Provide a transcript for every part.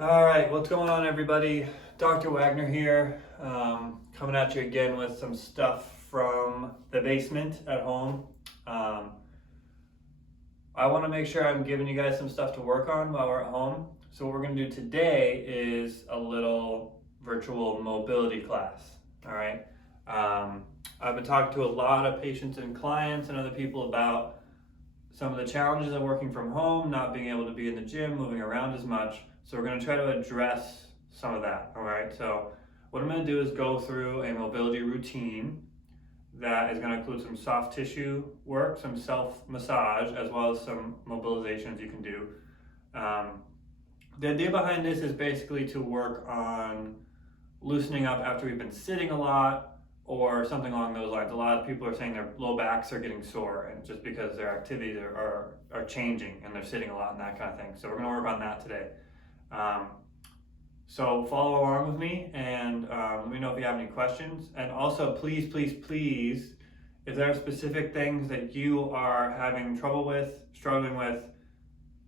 All right, what's going on, everybody? Dr. Wagner here, coming at you again with some stuff from the basement at home. Um, I want to make sure I'm giving you guys some stuff to work on while we're at home. So, what we're going to do today is a little virtual mobility class. All right. I've been talking to a lot of patients and clients and other people about some of the challenges of working from home, not being able to be in the gym, moving around as much. So we're going to try to address some of that. All right. So what I'm going to do is go through a mobility routine that is going to include some soft tissue work, some self massage, as well as some mobilizations you can do. Um, the idea behind this is basically to work on loosening up after we've been sitting a lot or something along those lines. A lot of people are saying their low backs are getting sore, and just because their activities are changing and they're sitting a lot and that kind of thing. So we're going to work on that today. Um, so follow along with me and let me know if you have any questions. And also, please, please, please, if there are specific things that you are having trouble with, struggling with,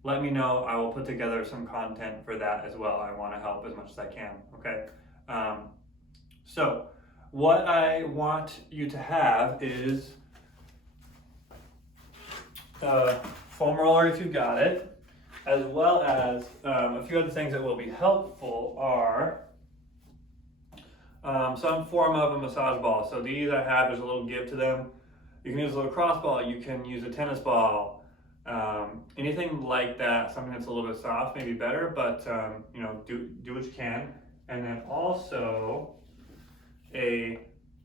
let me know. I will put together some content for that as well. I want to help as much as I can. Okay. Um, so, what I want you to have is a foam roller if you've got it, as well as a few other things that will be helpful are some form of a massage ball. So these I have, there's a little give to them. You can use a little cross ball, you can use a tennis ball, anything like that, something that's a little bit soft, maybe better, but do what you can. And then also a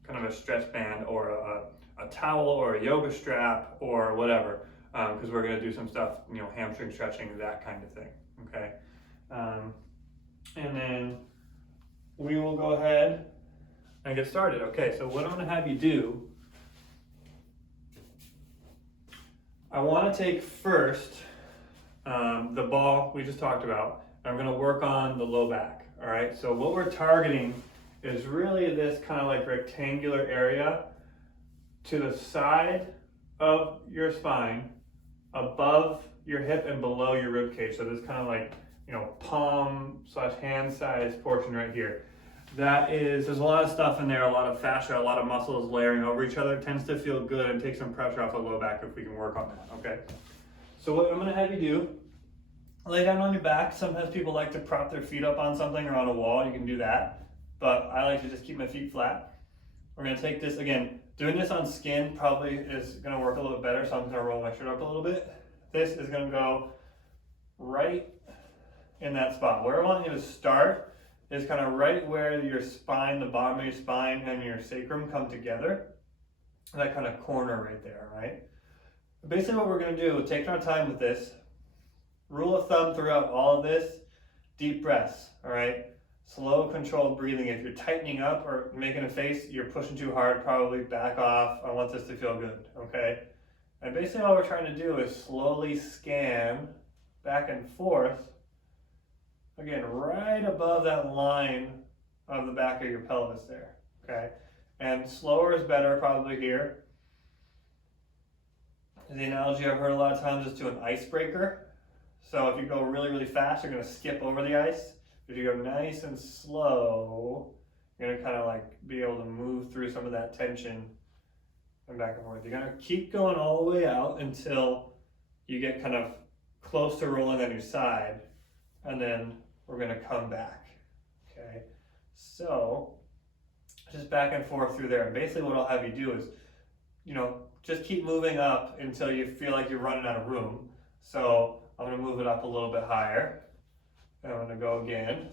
kind of a stretch band or a towel or a yoga strap or whatever, because we're going to do some stuff, hamstring stretching, that kind of thing. Okay. And then we will go ahead and get started. Okay, so what I'm going to have you do, I want to take first the ball we just talked about. I'm going to work on the low back. All right, so what we're targeting is really this kind of like rectangular area to the side of your spine, above your hip and below your rib cage. So this kind of like, palm slash hand size portion right here. There's a lot of stuff in there, a lot of fascia, a lot of muscles layering over each other. It tends to feel good and take some pressure off the low back if we can work on that, okay? So what I'm gonna have you do, lay down on your back. Sometimes people like to prop their feet up on something or on a wall. You can do that, but I like to just keep my feet flat. We're gonna take this, again, doing this on skin probably is gonna work a little bit better, so I'm gonna roll my shirt up a little bit. This is gonna go right in that spot. Where I want you to start is kind of right where your spine, the bottom of your spine and your sacrum come together. That kind of corner right there, right? Basically what we're gonna do is take our time with this. Rule of thumb throughout all of this, deep breaths, all right? Slow, controlled breathing. If you're tightening up or making a face, you're pushing too hard, probably back off. I want this to feel good, okay? And basically all we're trying to do is slowly scan back and forth, again, right above that line of the back of your pelvis there, okay? And slower is better probably here. The analogy I've heard a lot of times is to an icebreaker. So if you go really, really fast, you're gonna skip over the ice. If you go nice and slow, you're gonna kind of like be able to move through some of that tension and back and forth. You're gonna keep going all the way out until you get kind of close to rolling on your side, and then we're gonna come back, okay? So, just back and forth through there. And basically what I'll have you do is, just keep moving up until you feel like you're running out of room. So I'm gonna move it up a little bit higher. And I'm gonna go again.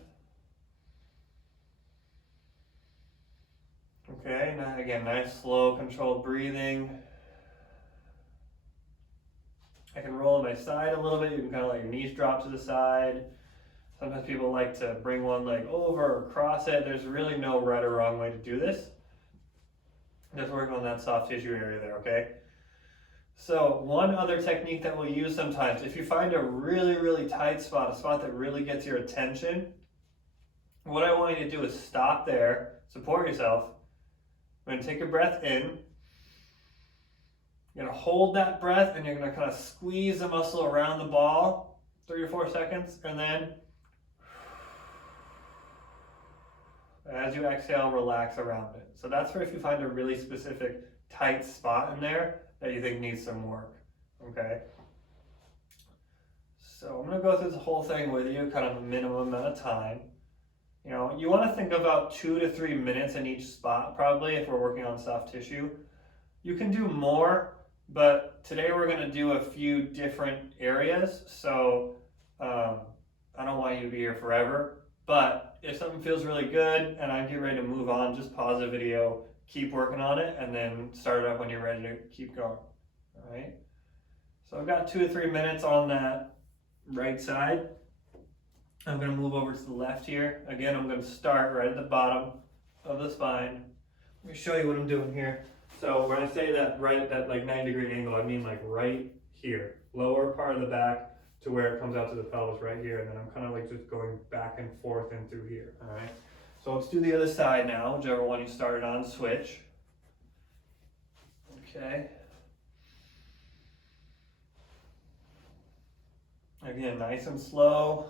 Okay, now again, nice, slow, controlled breathing. I can roll on my side a little bit. You can kind of let your knees drop to the side. Sometimes people like to bring one leg over or cross it. There's really no right or wrong way to do this. Just work on that soft tissue area there, okay? So one other technique that we'll use sometimes, if you find a really, really tight spot, a spot that really gets your attention, what I want you to do is stop there, support yourself. We're gonna take a breath in. You're gonna hold that breath and you're gonna kind of squeeze the muscle around the ball, 3 or 4 seconds, and then As you exhale, relax around it. So that's for if you find a really specific tight spot in there that you think needs some work, okay? So I'm gonna go through the whole thing with you, kind of a minimum amount of time. You know, you wanna think about 2 to 3 minutes in each spot, probably, if we're working on soft tissue. You can do more, but today we're gonna do a few different areas, so I don't want you to be here forever, but if something feels really good and I get ready to move on, just pause the video, keep working on it, and then start it up when you're ready to keep going, all right? So I've got 2 to 3 minutes on that right side. I'm gonna move over to the left here. Again, I'm gonna start right at the bottom of the spine. Let me show you what I'm doing here. So when I say that right at that like 90-degree angle, I mean like right here, lower part of the back to where it comes out to the pelvis right here, and then I'm kind of like just going back and forth and through here, all right? So let's do the other side now, whichever one you started on, switch. Okay. Again, nice and slow.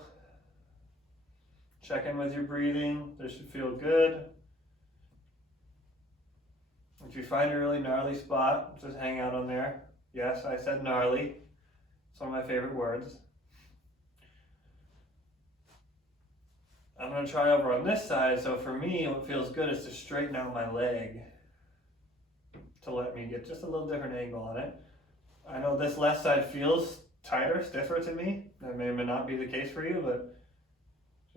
Check in with your breathing. This should feel good. If you find a really gnarly spot, just hang out on there. Yes, I said gnarly. It's one of my favorite words. I'm going to try over on this side. So for me, what feels good is to straighten out my leg to let me get just a little different angle on it. I know this left side feels tighter, stiffer to me. That may or may not be the case for you, but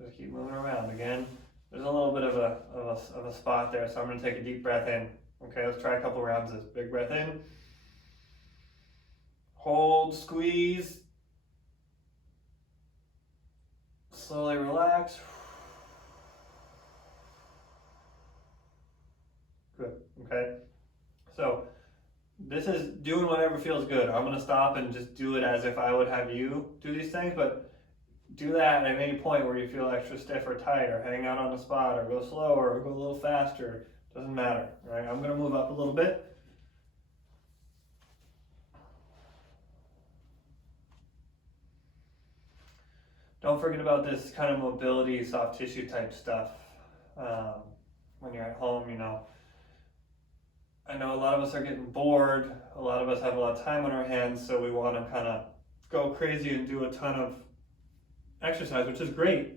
just keep moving around. Again, there's a little bit of a spot there, so I'm going to take a deep breath in. Okay, let's try a couple rounds of this. Big breath in. Hold, squeeze. Slowly relax. Good, okay? So this is doing whatever feels good. I'm gonna stop and just do it as if I would have you do these things, but do that at any point where you feel extra stiff or tight, or hang out on the spot, or go slower, or go a little faster. Doesn't matter, right? I'm gonna move up a little bit. Don't forget about this kind of mobility, soft tissue type stuff when you're at home, you know. I know a lot of us are getting bored. A lot of us have a lot of time on our hands, so we want to kind of go crazy and do a ton of exercise, which is great.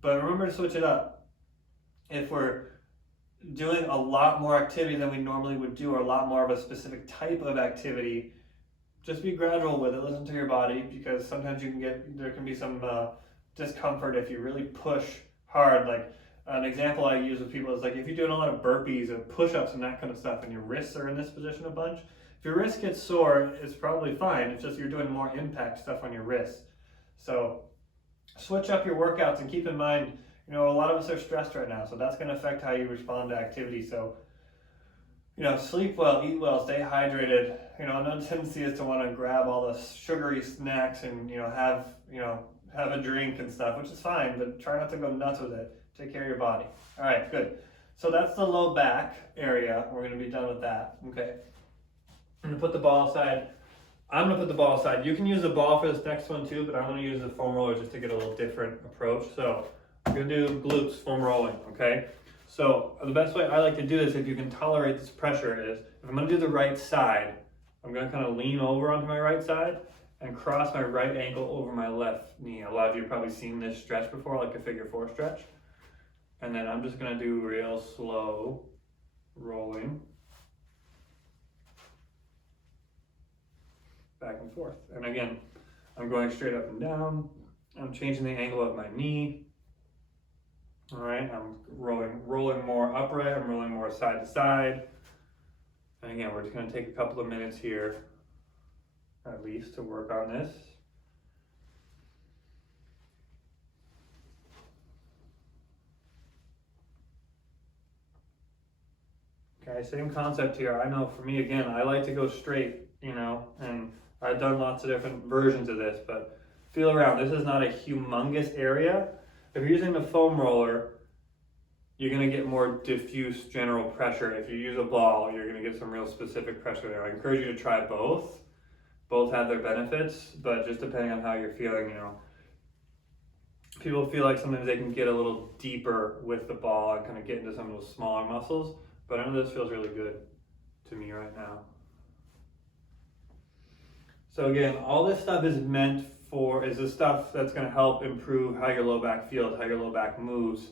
But remember to switch it up. If we're doing a lot more activity than we normally would do, or a lot more of a specific type of activity, just be gradual with it. Listen to your body, because sometimes there can be some discomfort if you really push hard. Like an example I use with people is like if you're doing a lot of burpees and push-ups and that kind of stuff, and your wrists are in this position a bunch, if your wrist gets sore, it's probably fine. It's just you're doing more impact stuff on your wrists. So switch up your workouts, and keep in mind, you know, a lot of us are stressed right now, so that's going to affect how you respond to activity. So, you know, sleep well, eat well, stay hydrated. You know, another tendency is to want to grab all the sugary snacks and, have a drink and stuff, which is fine, but try not to go nuts with it. Take care of your body. All right, good. So that's the low back area. We're going to be done with that. Okay. I'm going to put the ball aside. I'm going to put the ball aside. You can use the ball for this next one too, but I'm going to use the foam roller just to get a little different approach. So I'm going to do glutes foam rolling, okay? So the best way I like to do this, if you can tolerate this pressure, is if I'm going to do the right side, I'm going to kind of lean over onto my right side and cross my right ankle over my left knee. A lot of you have probably seen this stretch before, like a figure 4 stretch. And then I'm just going to do real slow rolling back and forth. And again, I'm going straight up and down. I'm changing the angle of my knee. All right, I'm rolling more upright. I'm rolling more side to side. And again, we're just going to take a couple of minutes here, at least, to work on this. Okay, same concept here. I know for me, again, I like to go straight, and I've done lots of different versions of this, but feel around. This is not a humongous area. If you're using the foam roller, you're going to get more diffuse general pressure. If you use a ball, you're going to get some real specific pressure there. I encourage you to try both. Both have their benefits, but just depending on how you're feeling, people feel like sometimes they can get a little deeper with the ball and kind of get into some of those smaller muscles, but I know this feels really good to me right now. So again, all this stuff is meant for, is the stuff that's going to help improve how your low back feels, how your low back moves,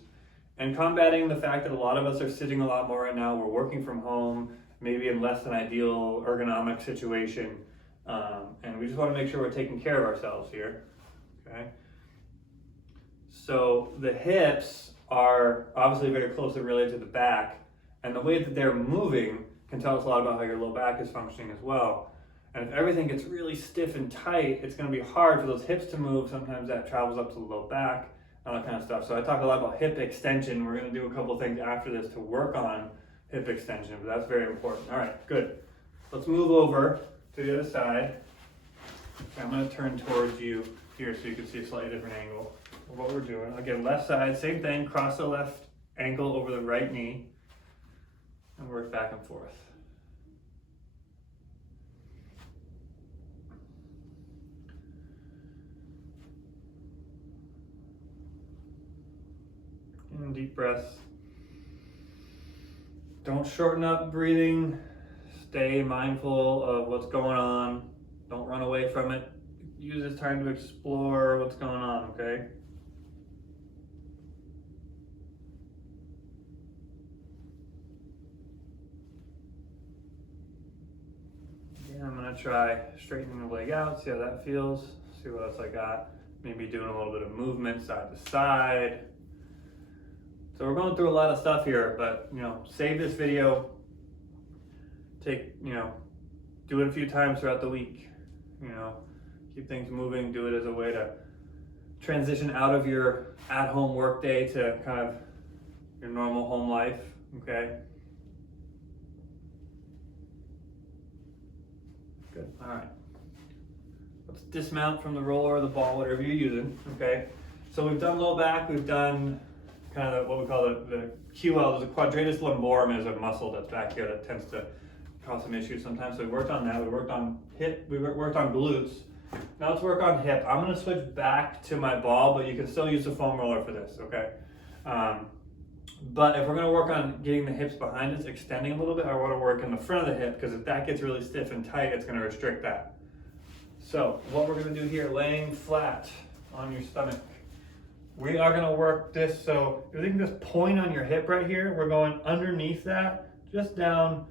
and combating the fact that a lot of us are sitting a lot more right now. We're working from home, maybe in less than ideal ergonomic situation, and we just want to make sure we're taking care of ourselves here, okay? So the hips are obviously very closely related to the back, and the way that they're moving can tell us a lot about how your low back is functioning as well. And if everything gets really stiff and tight, it's going to be hard for those hips to move. Sometimes that travels up to the low back, all that kind of stuff. So I talk a lot about hip extension. We're going to do a couple of things after this to work on hip extension, but that's very important. All right, good. Let's move over to the other side. Okay, I'm going to turn towards you here so you can see a slightly different angle of what we're doing. Again, left side, same thing. Cross the left ankle over the right knee and work back and forth. And deep breaths. Don't shorten up breathing. Stay mindful of what's going on. Don't run away from it. Use this time to explore what's going on, okay? Again, I'm gonna try straightening the leg out, see how that feels, see what else I got. Maybe doing a little bit of movement side to side. So we're going through a lot of stuff here, but save this video, do it a few times throughout the week, keep things moving, do it as a way to transition out of your at-home work day to kind of your normal home life, okay? Good, all right. Let's dismount from the roller or the ball, whatever you're using, okay? So we've done low back, we've done kind of what we call the QL, the quadratus lumborum is a muscle that's back here that tends to cause some issues sometimes. So we worked on that, we worked on hip, we worked on glutes. Now let's work on hip. I'm gonna switch back to my ball, but you can still use the foam roller for this, okay? But if we're gonna work on getting the hips behind us, extending a little bit, I wanna work in the front of the hip, because if that gets really stiff and tight, it's gonna restrict that. So what we're gonna do here, laying flat on your stomach. We are gonna work this, so if you can just point on your hip right here, we're going underneath that, just down.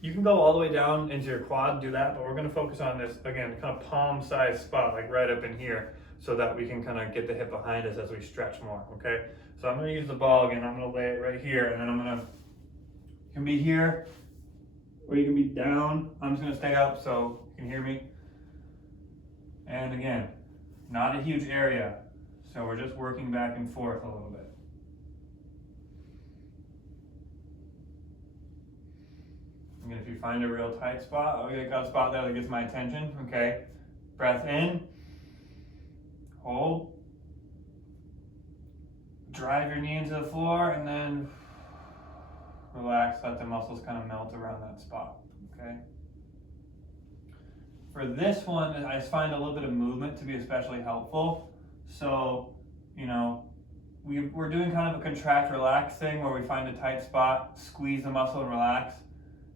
You can go all the way down into your quad, do that, but we're gonna focus on this, again, kind of palm-sized spot, like right up in here, so that we can kind of get the hip behind us as we stretch more, okay? So I'm gonna use the ball again, I'm gonna lay it right here, and then you can be here, or you can be down. I'm just gonna stay up so you can hear me. And again, not a huge area. So we're just working back and forth a little bit. Again, if you find a real tight spot, okay, got a spot there that gets my attention, okay? Breath in, hold, drive your knee into the floor, and then relax, let the muscles kind of melt around that spot, okay? For this one, I just find a little bit of movement to be especially helpful. So, we're doing kind of a contract relax thing where we find a tight spot, squeeze the muscle and relax.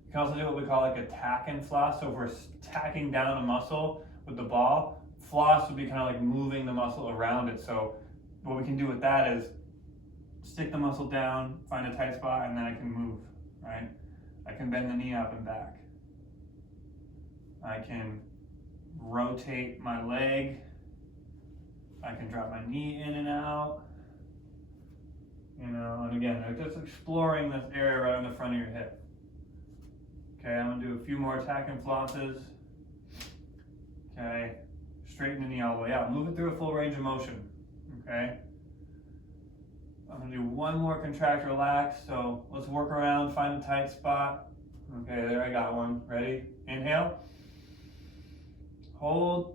You can also do what we call like a tack and floss. So if we're tacking down a muscle with the ball, floss would be kind of like moving the muscle around it. So what we can do with that is stick the muscle down, find a tight spot, and then I can move, right? I can bend the knee up and back. I can rotate my leg. I can drop my knee in and out, and again, just exploring this area right in the front of your hip. Okay, I'm gonna do a few more tack and flosses. Okay, straighten the knee all the way out. Move it through a full range of motion, okay? I'm gonna do one more contract relax, so let's work around, find a tight spot. Okay, there I got one, ready? Inhale, hold,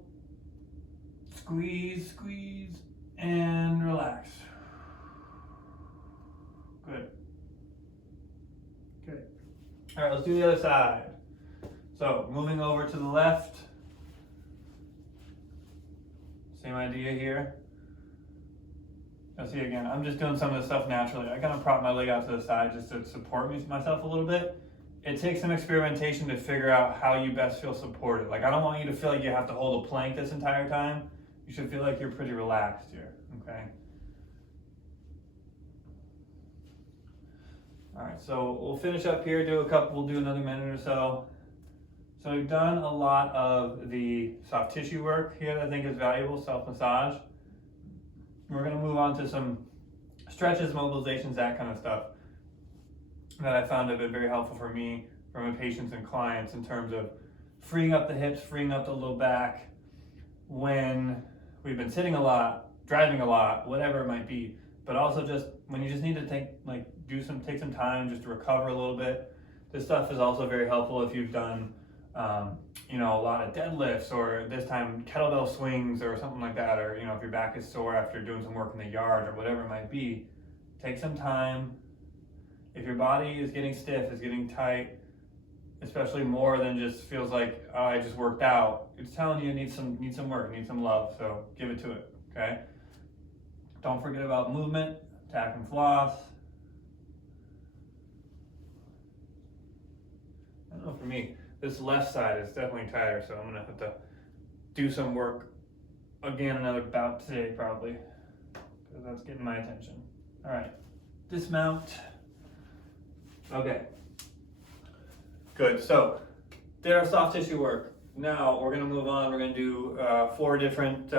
squeeze, squeeze, and relax. Good. Okay. All right, let's do the other side. So moving over to the left. Same idea here. Now see again, I'm just doing some of this stuff naturally. I kind of prop my leg out to the side just to support myself a little bit. It takes some experimentation to figure out how you best feel supported. Like I don't want you to feel like you have to hold a plank this entire time. You should feel like you're pretty relaxed here, okay? All right, so we'll finish up here, we'll do another minute or so. So we've done a lot of the soft tissue work here that I think is valuable, self-massage. We're gonna move on to some stretches, mobilizations, that kind of stuff that I found have been very helpful for me, for my patients and clients in terms of freeing up the hips, freeing up the low back when we've been sitting a lot, driving a lot, whatever it might be. But also just when you just need to take some time just to recover a little bit. This stuff is also very helpful if you've done a lot of deadlifts, or this time kettlebell swings or something like that, or if your back is sore after doing some work in the yard or whatever it might be. Take some time. If your body is getting stiff, is getting tight, especially more than just feels like, oh, I just worked out, it's telling you need some work, need some love, so give it to it, okay? Don't forget about movement, tack and floss. I don't know, for me, this left side is definitely tighter, so I'm gonna have to do some work again, another bout today probably, because that's getting my attention. All right, dismount. Okay, good. So did our soft tissue work. Now we're gonna move on. We're gonna do 4 different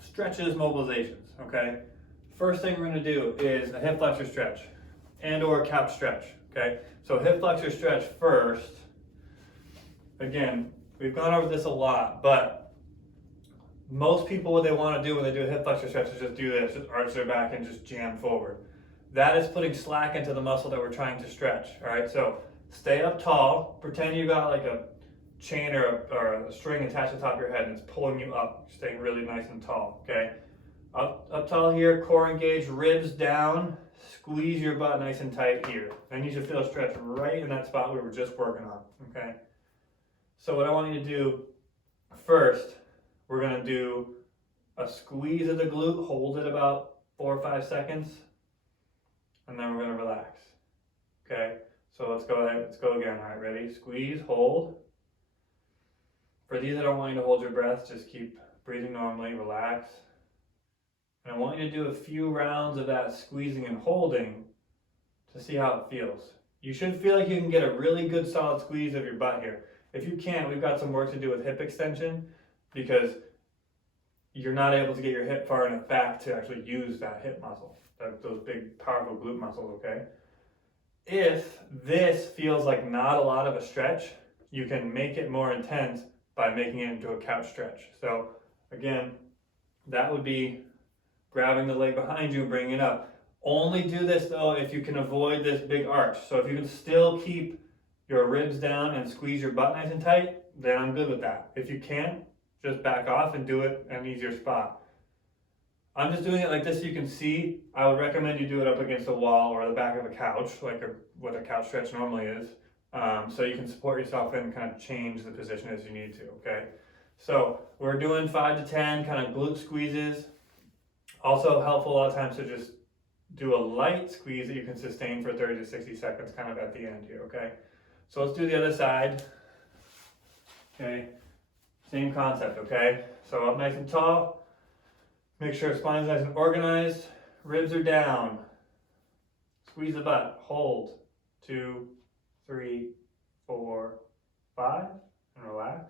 stretches, mobilizations, okay? First thing we're gonna do is a hip flexor stretch and or couch stretch, okay? So hip flexor stretch first. Again, we've gone over this a lot, but most people, what they want to do when they do a hip flexor stretch is just do this, just arch their back and just jam forward. That is putting slack into the muscle that we're trying to stretch, all right? So stay up tall, pretend you got like a chain or a string attached to the top of your head and it's pulling you up, staying really nice and tall, okay? Up tall here, core engaged, ribs down, squeeze your butt nice and tight here. And you should feel a stretch right in that spot we were just working on, okay? So what I want you to do first, we're gonna do a squeeze of the glute, hold it about 4 or 5 seconds, and then we're gonna relax, okay? So let's go again, all right, ready? Squeeze, hold. For these that don't want you to hold your breath, just keep breathing normally, relax. And I want you to do a few rounds of that squeezing and holding to see how it feels. You should feel like you can get a really good solid squeeze of your butt here. If you can't, we've got some work to do with hip extension because you're not able to get your hip far enough back to actually use that hip muscle, those big powerful glute muscles, okay? If this feels like not a lot of a stretch, you can make it more intense by making it into a couch stretch. So again, that would be grabbing the leg behind you and bringing it up. Only do this though if you can avoid this big arch. So if you can still keep your ribs down and squeeze your butt nice and tight, then I'm good with that. If you can't, just back off and do it at an easier spot. I'm just doing it like this so you can see. I would recommend you do it up against a wall or the back of a couch, like what a couch stretch normally is, so you can support yourself and kind of change the position as you need to, okay? So we're doing 5 to 10 kind of glute squeezes. Also helpful a lot of times to just do a light squeeze that you can sustain for 30 to 60 seconds kind of at the end here, okay? So let's do the other side. Okay, same concept, okay? So up nice and tall, make sure spine's nice and organized, ribs are down, squeeze the butt, hold, 2, 3, 4, 5, and relax.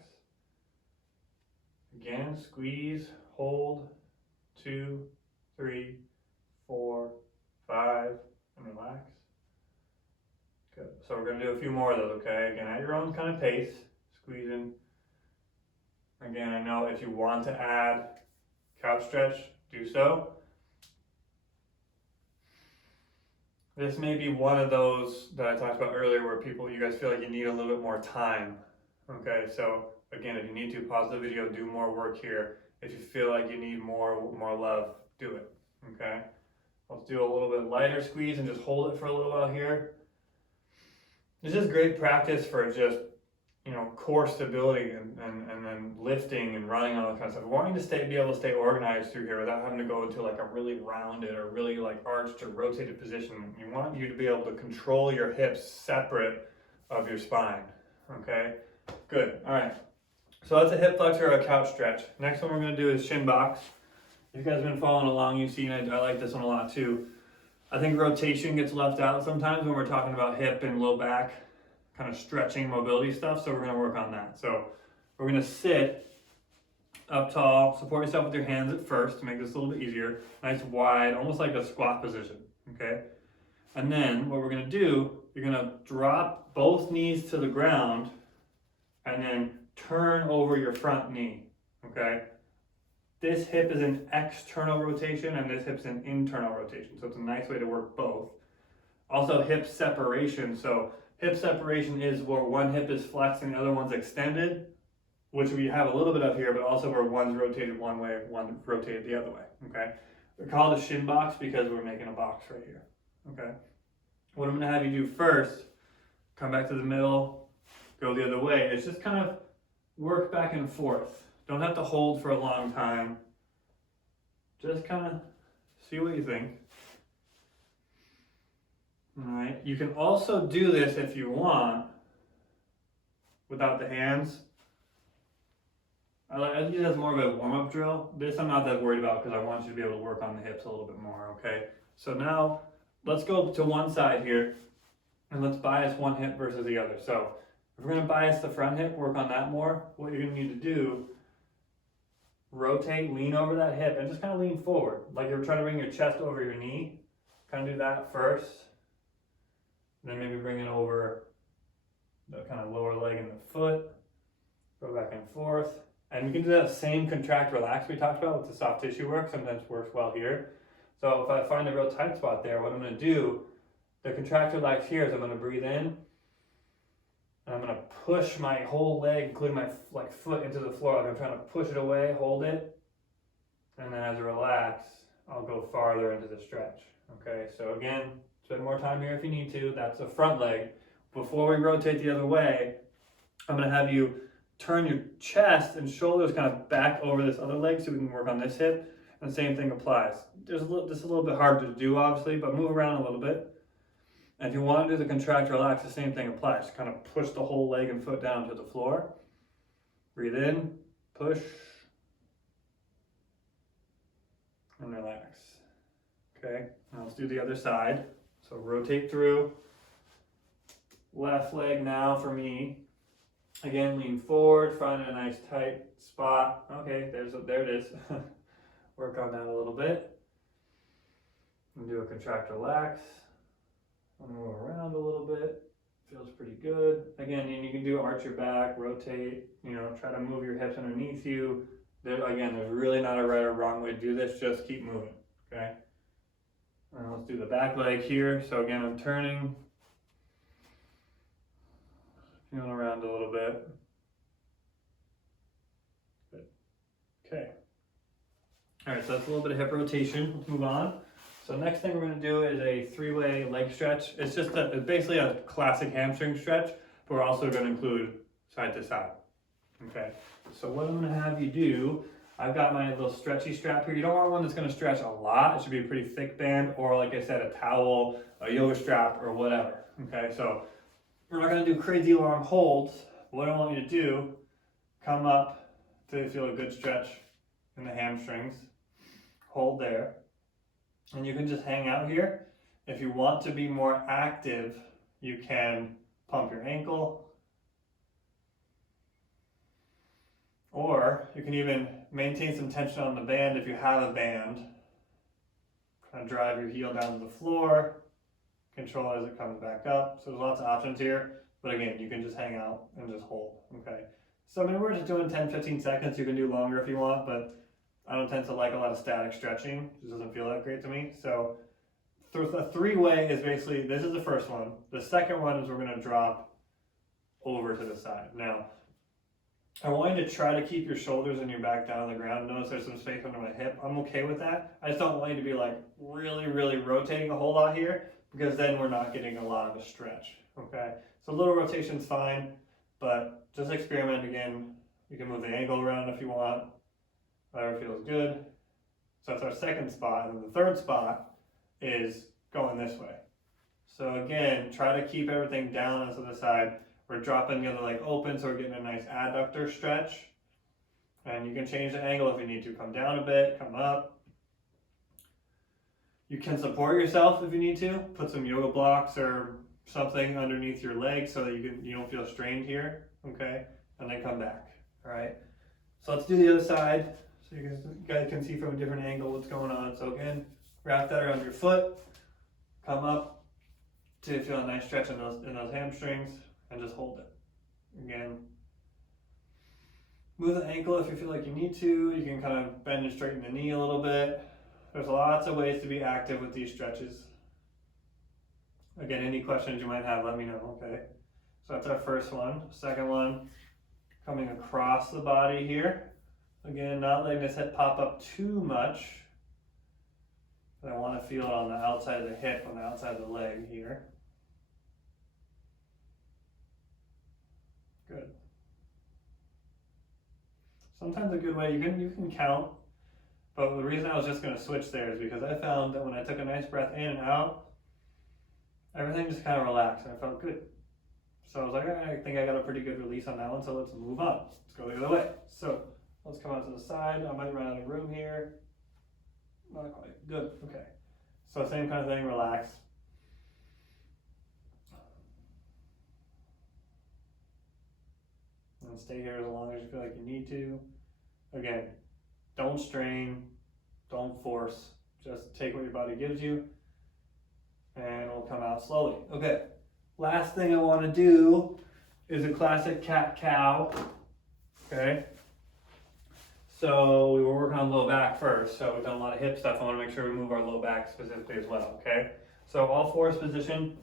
Again, squeeze, hold, 2, 3, 4, 5, and relax. Good. So we're going to do a few more of those, okay? Again, at your own kind of pace, squeezing. Again, I know if you want to add couch stretch, do so. This may be one of those that I talked about earlier where you guys feel like you need a little bit more time. Okay, so again, if you need to, pause the video, do more work here. If you feel like you need more love, do it, okay? Let's do a little bit lighter squeeze and just hold it for a little while here. This is great practice for just core stability and then lifting and running, all that kind of stuff. Wanting to be able to stay organized through here without having to go into like a really rounded or really like arched or rotated position. You want you to be able to control your hips separate of your spine. Okay, good. All right. So that's a hip flexor or a couch stretch. Next one we're going to do is shin box. If you guys have been following along, you've seen I like this one a lot too. I think rotation gets left out sometimes when we're talking about hip and low back kind of stretching mobility stuff, so we're going to work on that. So we're going to sit up tall, support yourself with your hands at first to make this a little bit easier. Nice wide, almost like a squat position, okay? And then what we're going to do, you're going to drop both knees to the ground and then turn over your front knee, okay? This hip is an external rotation and this hip's an internal rotation, so it's a nice way to work both. Also hip separation, so hip separation is where one hip is flexed and the other one's extended, which we have a little bit of here, but also where one's rotated one way, one rotated the other way, okay? They're called a shin box because we're making a box right here, okay? What I'm gonna have you do first, come back to the middle, go the other way. It's just kind of work back and forth. Don't have to hold for a long time. Just kind of see what you think. All right, you can also do this if you want without the hands. I use it as more of a warm-up drill. This I'm not that worried about because I want you to be able to work on the hips a little bit more, okay? So now let's go to one side here and let's bias one hip versus the other. So if we're going to bias the front hip, work on that more, what you're going to need to do, rotate, lean over that hip and just kind of lean forward. Like you're trying to bring your chest over your knee. Kind of do that first. Then maybe bring it over the kind of lower leg and the foot. Go back and forth. And we can do that same contract relax we talked about with the soft tissue work. Sometimes works well here. So if I find a real tight spot there, what I'm going to do, the contract relax here is I'm going to breathe in. And I'm going to push my whole leg, including my foot, into the floor. Like I'm trying to push it away, hold it. And then as I relax, I'll go farther into the stretch. Okay, so again, spend more time here if you need to. That's the front leg. Before we rotate the other way, I'm going to have you turn your chest and shoulders kind of back over this other leg so we can work on this hip. And the same thing applies. This is a little bit hard to do, obviously, but move around a little bit. And if you want to do the contract relax, the same thing applies. Kind of push the whole leg and foot down to the floor. Breathe in, push, and relax. Okay, now let's do the other side. So rotate through. Left leg now for me. Again, lean forward, find a nice tight spot. Okay, there it is. Work on that a little bit. And do a contract relax. Move around a little bit. Feels pretty good. Again, you can do arch your back, rotate, try to move your hips underneath you. There's really not a right or wrong way to do this. Just keep moving, okay? And let's do the back leg here. So again, I'm turning. Feeling around a little bit. Good. Okay. All right, so that's a little bit of hip rotation. Let's move on. So next thing we're going to do is a three-way leg stretch. It's basically a classic hamstring stretch, but we're also going to include side to side. Okay. So what I'm going to have you do, I've got my little stretchy strap here. You don't want one that's going to stretch a lot. It should be a pretty thick band, or like I said, a towel, a yoga strap, or whatever. Okay. So we're not going to do crazy long holds. What I want you to do, come up till you feel a good stretch in the hamstrings. Hold there. And you can just hang out here. If you want to be more active, you can pump your ankle. Or you can even maintain some tension on the band if you have a band. Kind of drive your heel down to the floor. Control as it comes back up. So there's lots of options here. But again, you can just hang out and just hold. Okay. So I mean, we're just doing 10-15 seconds. You can do longer if you want, but I don't tend to like a lot of static stretching. It just doesn't feel that great to me. So the three-way is basically, this is the first one. The second one is we're going to drop over to the side. Now, I want you to try to keep your shoulders and your back down on the ground. Notice there's some space under my hip. I'm okay with that. I just don't want you to be like really, really rotating a whole lot here, because then we're not getting a lot of a stretch. Okay, so a little rotation's fine, but just experiment again. You can move the ankle around if you want, whatever feels good. So that's our second spot, and the third spot is going this way. So again, try to keep everything down and to the side. We're dropping the other leg open, so we're getting a nice adductor stretch. And you can change the angle if you need to. Come down a bit, come up. You can support yourself if you need to. Put some yoga blocks or something underneath your legs so that you don't feel strained here, okay? And then come back, all right? So let's do the other side so you guys can see from a different angle what's going on. So again, wrap that around your foot, come up till you feel a nice stretch in those hamstrings, and just hold it. Again, move the ankle if you feel like you need to. You can kind of bend and straighten the knee a little bit. There's lots of ways to be active with these stretches. Again, any questions you might have, let me know, okay? So that's our first one. Second one, coming across the body here. Again, not letting this hip pop up too much. I want to feel it on the outside of the hip, on the outside of the leg here. Good. Sometimes a good way, you can count, but the reason I was just going to switch there is because I found that when I took a nice breath in and out, everything just kind of relaxed and I felt good. So I was like, I think I got a pretty good release on that one, so let's move on. Let's go the other way. So let's come out to the side. I might run out of room here. Not quite. Good. Okay. So same kind of thing, relax. And stay here as long as you feel like you need to. Again, don't strain, don't force, just take what your body gives you and it'll come out slowly. Okay, last thing I want to do is a classic cat-cow. Okay, so we were working on low back first, so we've done a lot of hip stuff. I want to make sure we move our low back specifically as well. Okay, so all fours position,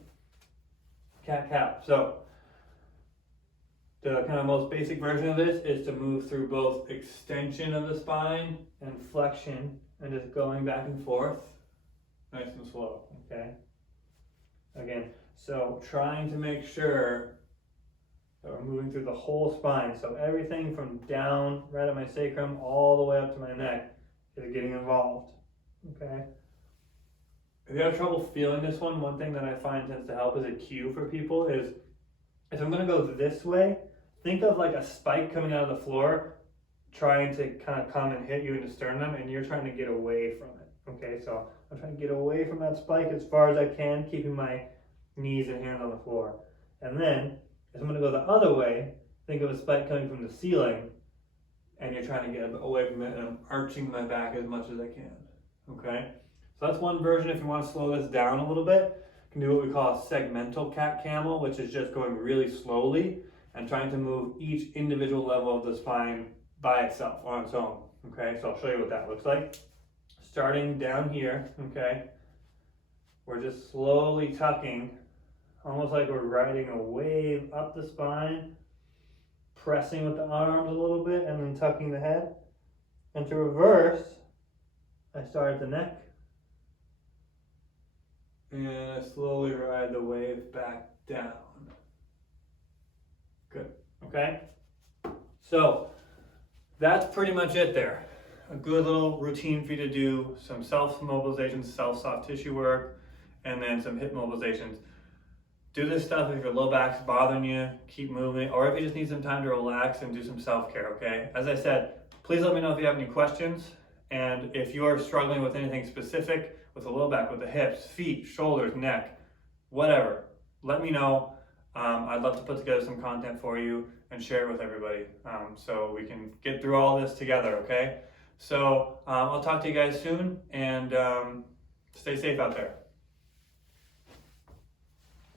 cat-cow. So the kind of most basic version of this is to move through both extension of the spine and flexion and just going back and forth, nice and slow, okay? Again, so trying to make sure that we're moving through the whole spine. So everything from down right at my sacrum all the way up to my neck is getting involved, okay? If you have trouble feeling this one thing that I find tends to help as a cue for people is if I'm gonna go this way, think of like a spike coming out of the floor, trying to kind of come and hit you in the sternum, and you're trying to get away from it. Okay, so I'm trying to get away from that spike as far as I can, keeping my knees and hands on the floor. And then, if I'm going to go the other way, think of a spike coming from the ceiling, and you're trying to get away from it, and I'm arching my back as much as I can. Okay, so that's one version. If you want to slow this down a little bit, you can do what we call a segmental cat-camel, which is just going really slowly and trying to move each individual level of the spine by itself, on its own. Okay, so I'll show you what that looks like. Starting down here, okay, we're just slowly tucking, almost like we're riding a wave up the spine, pressing with the arms a little bit, and then tucking the head. And to reverse, I start at the neck, and I slowly ride the wave back down. Good, okay? So that's pretty much it there. A good little routine for you to do, some self-mobilizations, self-soft tissue work, and then some hip mobilizations. Do this stuff if your low back's bothering you, keep moving, or if you just need some time to relax and do some self-care, okay? As I said, please let me know if you have any questions, and if you are struggling with anything specific, with the low back, with the hips, feet, shoulders, neck, whatever, let me know. I'd love to put together some content for you and share it with everybody so we can get through all this together, okay? So I'll talk to you guys soon, and stay safe out there.